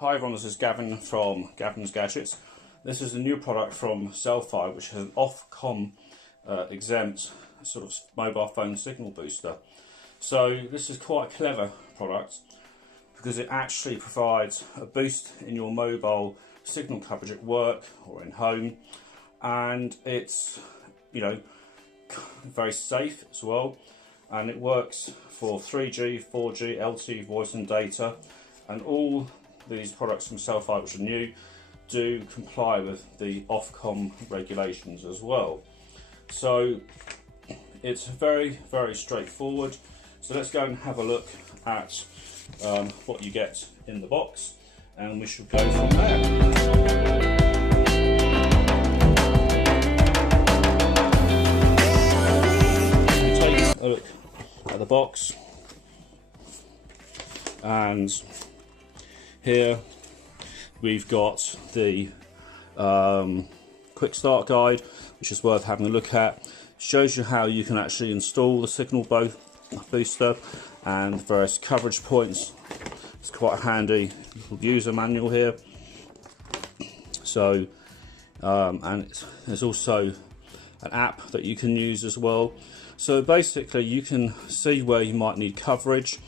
Hi everyone, this is Gavin from Gavin's Gadgets. This is a new product from Cel-Fi which has an Ofcom exempt sort of mobile phone signal booster. So this is quite a clever product because it actually provides a boost in your mobile signal coverage at work or in home, and it's, you know, very safe as well, and it works for 3G, 4G, LTE voice and data, and all these products from Cel-Fi, which are new, do comply with the Ofcom regulations as well. So it's very, very straightforward. So let's go and have a look at what you get in the box, and we should go from there. Take a look at the box, and here we've got the quick start guide, which is worth having a look at. Shows you how you can actually install the signal booster and various coverage points. It's quite a handy little user manual here. So and there's also an app that you can use as well. So basically you can see where you might need coverage.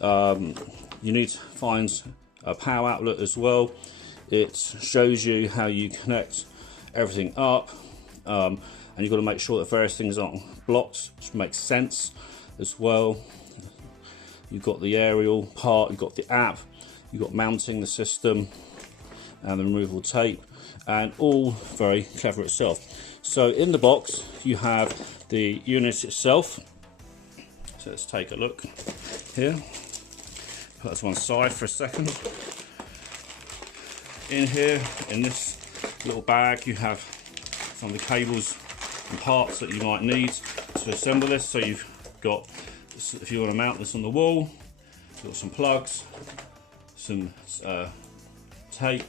You need to find a power outlet as well. It shows you how you connect everything up, and you've got to make sure that various things aren't blocked, which makes sense as well. You've got the aerial part, you've got the app, you've got mounting the system and the removable tape, and all very clever itself. So in the box you have the unit itself. So let's take a look here. Put that to one side for a second. In here, in this little bag, you have some of the cables and parts that you might need to assemble this. So you've got, if you want to mount this on the wall, you've got some plugs, some tape,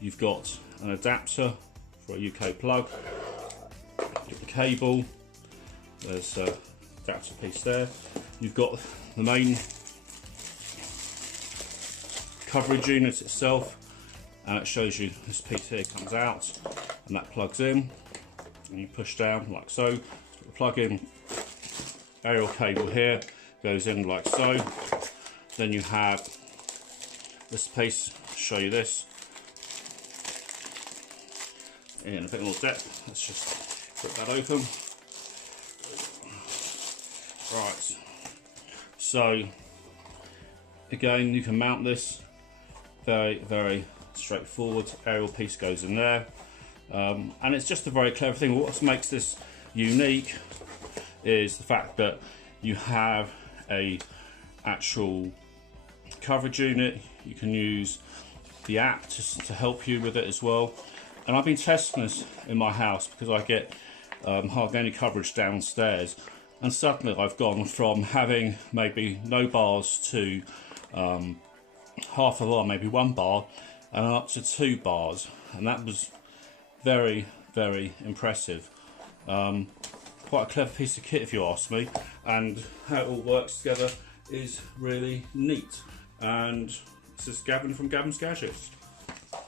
you've got an adapter for a UK plug, you've got the cable, there's an adapter piece there, you've got the main coverage unit itself, and it shows you this piece here comes out and that plugs in, and you push down like so. The plug-in aerial cable here goes in like so. Then you have this piece, show you this in a bit more depth. Let's just rip that open. Right, so again you can mount this. Very, very straightforward. Aerial piece goes in there, and it's just a very clever thing. What makes this unique is the fact that you have a actual coverage unit. You can use the app to help you with it as well. And I've been testing this in my house because I get hardly any coverage downstairs, and suddenly I've gone from having maybe no bars to half a bar, maybe 1 bar, and up to 2 bars, and that was very, very impressive. Quite a clever piece of kit if you ask me, and how it all works together is really neat. And this is Gavin from Gavin's Gadgets.